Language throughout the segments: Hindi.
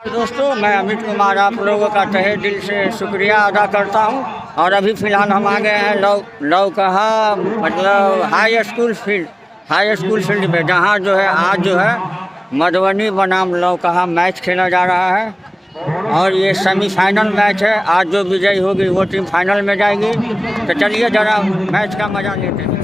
दोस्तों, मैं अमित कुमार आप लोगों का तहे दिल से शुक्रिया अदा करता हूं। और अभी फ़िलहाल हम आ गए हैं लौकहा मतलब हाई स्कूल फील्ड में, जहां जो है आज जो है मधुबनी बनाम लौकहा मैच खेला जा रहा है। और ये सेमीफाइनल मैच है। आज जो विजयी होगी वो टीम फाइनल में जाएगी। तो चलिए ज़रा मैच का मज़ा लेते हैं।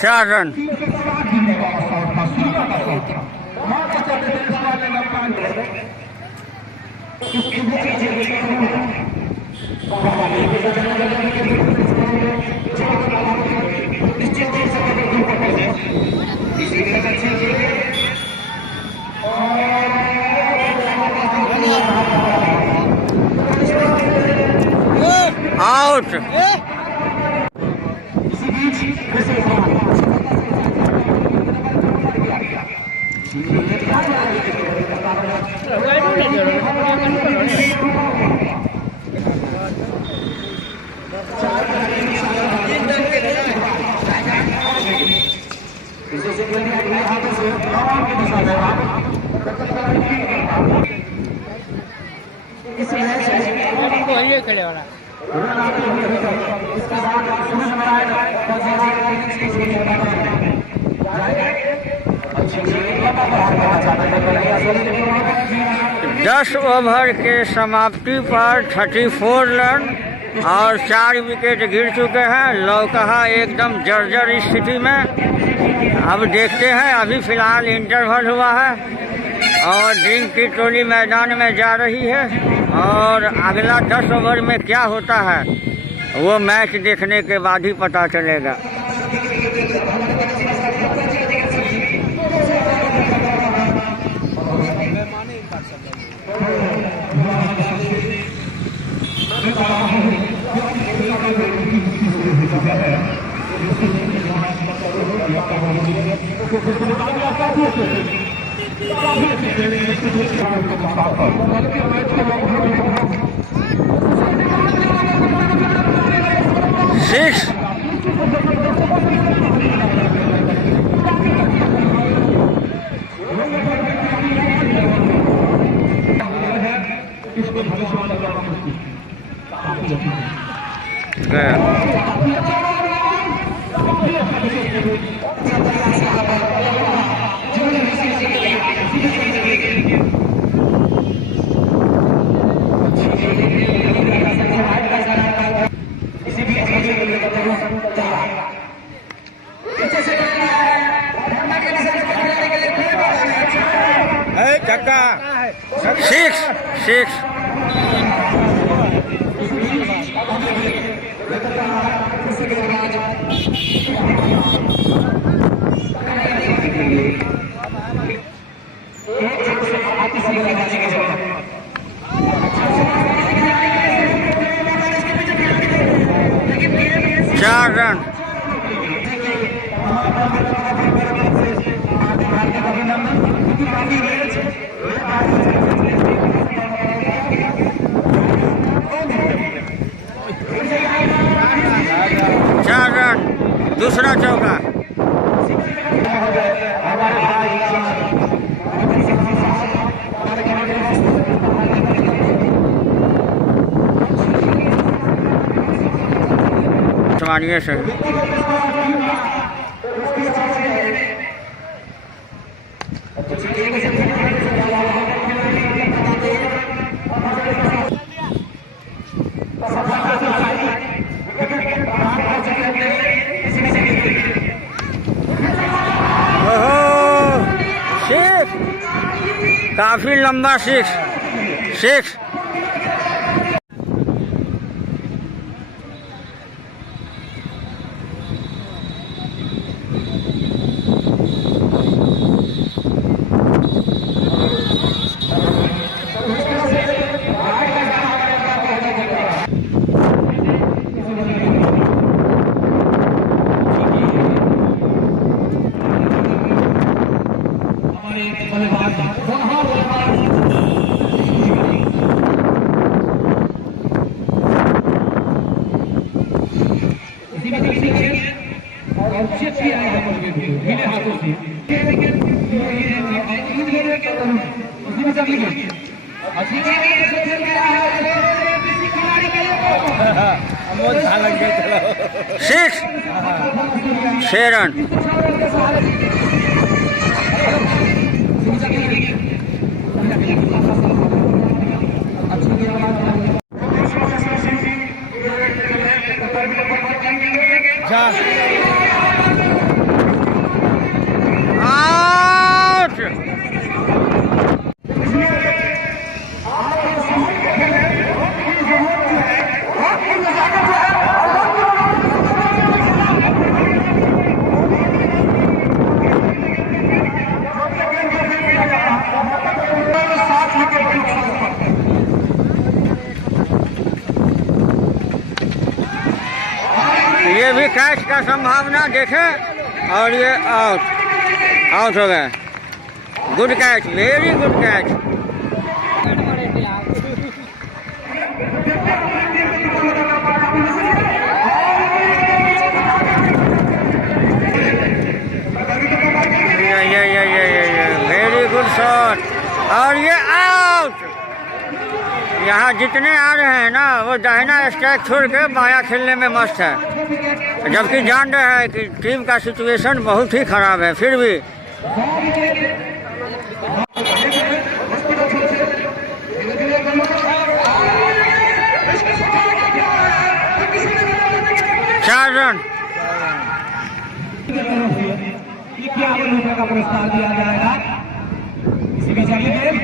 चार रन। आउट। खेले वाला दस ओवर के समाप्ति पर 34 रन और 4 विकेट गिर चुके हैं। लौकहा एकदम जर्जर स्थिति में। अब देखते हैं, अभी फ़िलहाल इंटरवल हुआ है और ड्रिंक की टोली मैदान में जा रही है। और अगला 10 ओवर में क्या होता है वो मैच देखने के बाद ही पता चलेगा। सिक्स। सिक्स। चार रन। दूसरा चौका। मानिए सर। काफी लंबा सिक्स। Six 6 run. ये भी कैच का संभावना देखें और ये आउट हो गए। Good catch, very good catch. ये वेरी गुड शॉट और ये आउट। यहाँ जितने आ रहे हैं ना वो दाहिना स्ट्राइक छोड़ के बाया खेलने में मस्त है, जबकि जान रहे हैं कि टीम का सिचुएशन बहुत ही खराब है। फिर भी चार रन। का पुरस्कार दिया जाएगा। इसी बीच अगली गेम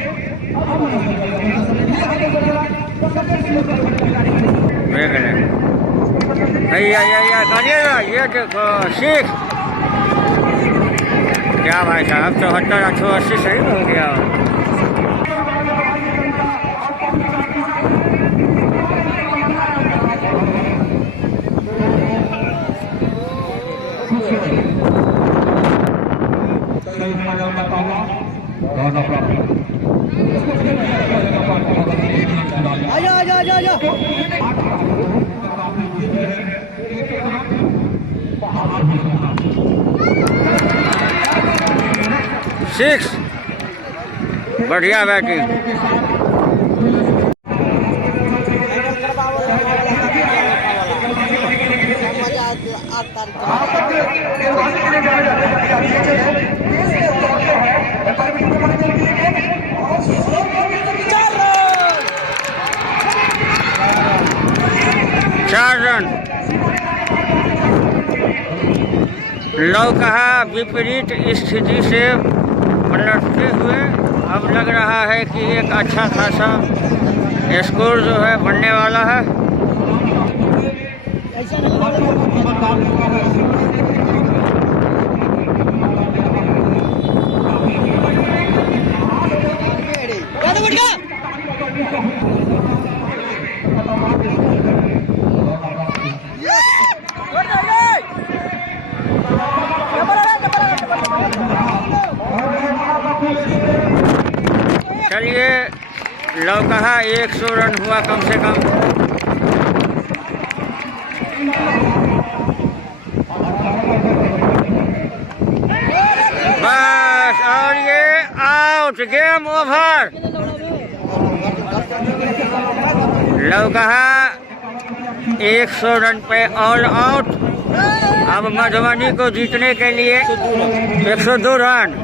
ये देखो 6। क्या भाई साहब 74 180 सही हो गया। आजा 6 बढ़िया बैटिंग। चार रन। लौकहा विपरीत स्थिति से पलटते हुए अब लग रहा है कि एक अच्छा खासा स्कोर जो है बनने वाला है। चलिए लौकहा 100 रन हुआ कम से कम। बस और ये out, game over. Laukaha 100 run पे ऑल आउट। अब मधुबनी को जीतने के लिए 102 रन।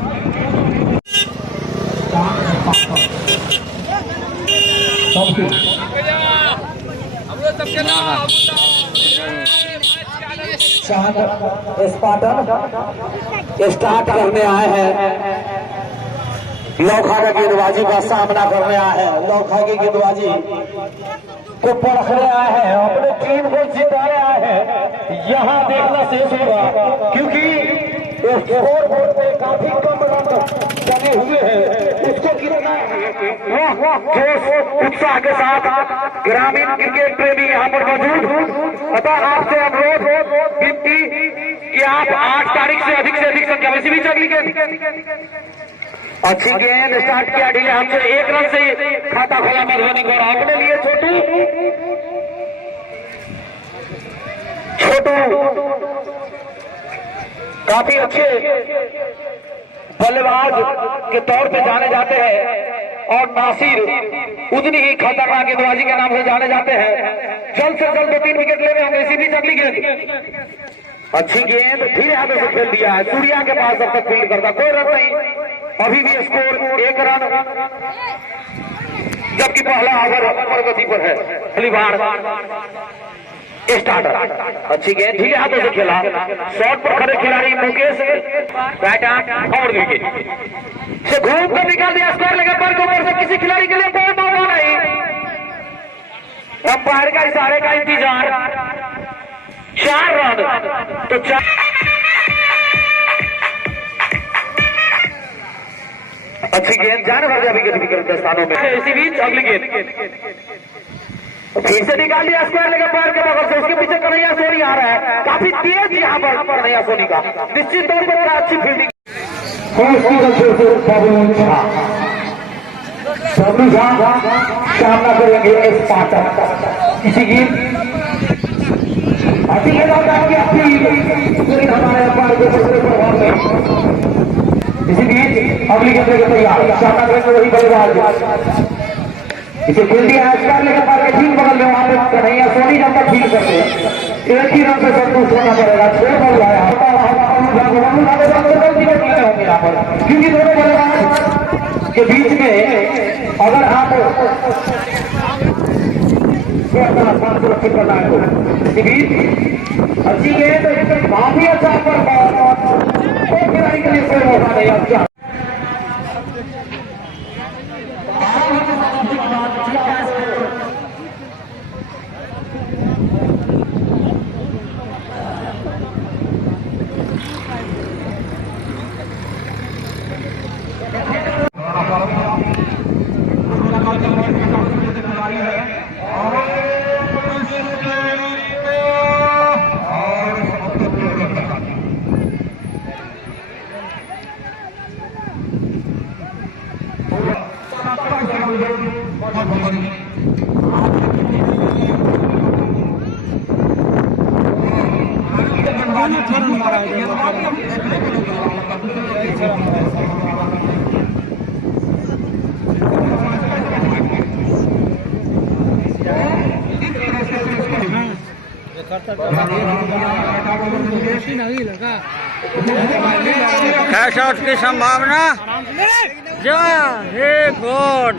स्टार्ट करने आए हैं, लौकहा का गेंदबाजी का सामना करने आए हैं। लौकहा की गेंदबाजी को परखने आए हैं, अपने टीम को जिताने आए हैं। यहाँ देखना शेष होगा क्योंकि स्कोर बोर्ड पे काफी कम रन बने हुए हैं। उसको गिरना जोश उत्साह के साथ ग्रामीण क्रिकेट प्रेमी यहाँ पर मौजूद। अतः आपसे अनुरोध विनती कि आप 8 तारीख से अधिक संख्या में भी अगली गेंद अच्छी गेंद स्टार्ट किया ढीले हमसे 1 रन से खाता खोला मधुबनी को। अपने लिए छोटू छोटू काफी अच्छे बल्लेबाज के तौर पे जाने जाते हैं और नासिर उतनी ही खतरनाक गेंदबाजी के नाम से जाने जाते हैं। जल्द से जल्द 2-3 विकेट ले रहे होंगे। इसी बीच अगली गेंद, अच्छी गेंद धीरे हाथों से खेल दिया है। सूर्या के पास अब तक फील्ड करता, कोई रन नहीं, अभी भी स्कोर 1 रन, जबकि पहला ओवर प्रगति पर है। पहली बार स्टार्टर, अच्छी गेंद धीरे हाथों से खेला, शॉट पर खड़े खिलाड़ी मुकेश और विकेट से घूम कर निकाल दिया। स्कोर लेकर पर ऊपर से किसी खिलाड़ी के लिए कोई मौका नहीं, अंपायर का इशारे का इंतजार। 4 रन तो 4 अच्छी गेंद जाने वाले अभी विकेट स्थानों में। इसी बीच अगली गेंद फिर से निकाल दिया, स्क्वायर लेकर पैर के बगल से, उसके पीछे कन्हैया सोनी आ रहा है, काफी तेज यहाँ पर कन्हैया सोनी का, निश्चित तौर पर अच्छी फील्डिंग। सामना करेंगे इस पाठक इसी की हमारे इसी बीच अगली गेंद के तैयार, सामना करेंगे वही बल्लेबाज, इसे खेल दिया है। स्क्वायर लेकर पार के ठीक बगल में वहां पे कन्हैया सोनी जब तक फील्ड करते हैं 1 ही रन से संतुष्ट होना पड़ेगा। 6 बॉल आया यहाँ पर, क्योंकि दोनों बल्लेबाज के बीच में अगर आप अपना स्थान सुरक्षित करना है तो इसी बीच अच्छी गेंद, काफी अच्छा पर खिलाड़ी के लिए कोई मौका नहीं। अच्छा कैश आउट की संभावना जा हे गॉड।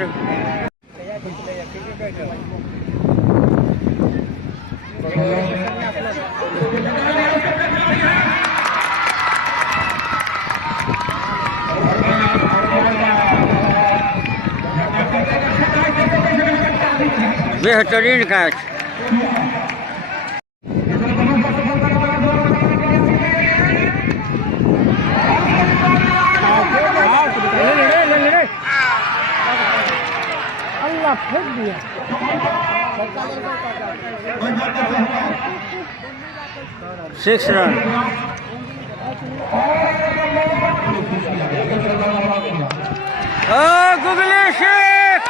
बेहतरीन कैच। अल्लाह फेंक दिया। 6 रन। गुगली 6,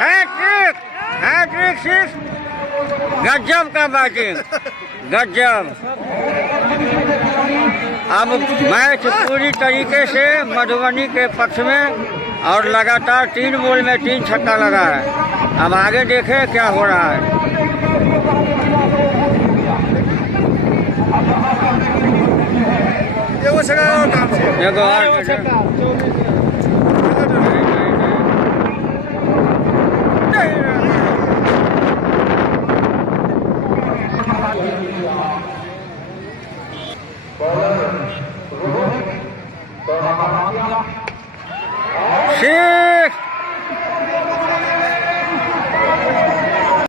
हैट्रिक, हैट्रिक 6, गजब का बैटिंग, गजब। अब मैच पूरी तरीके से मधुबनी के पक्ष में और लगातार 3 बॉल में 3 छक्का लगा है। अब आगे देखें क्या हो रहा है। एगो और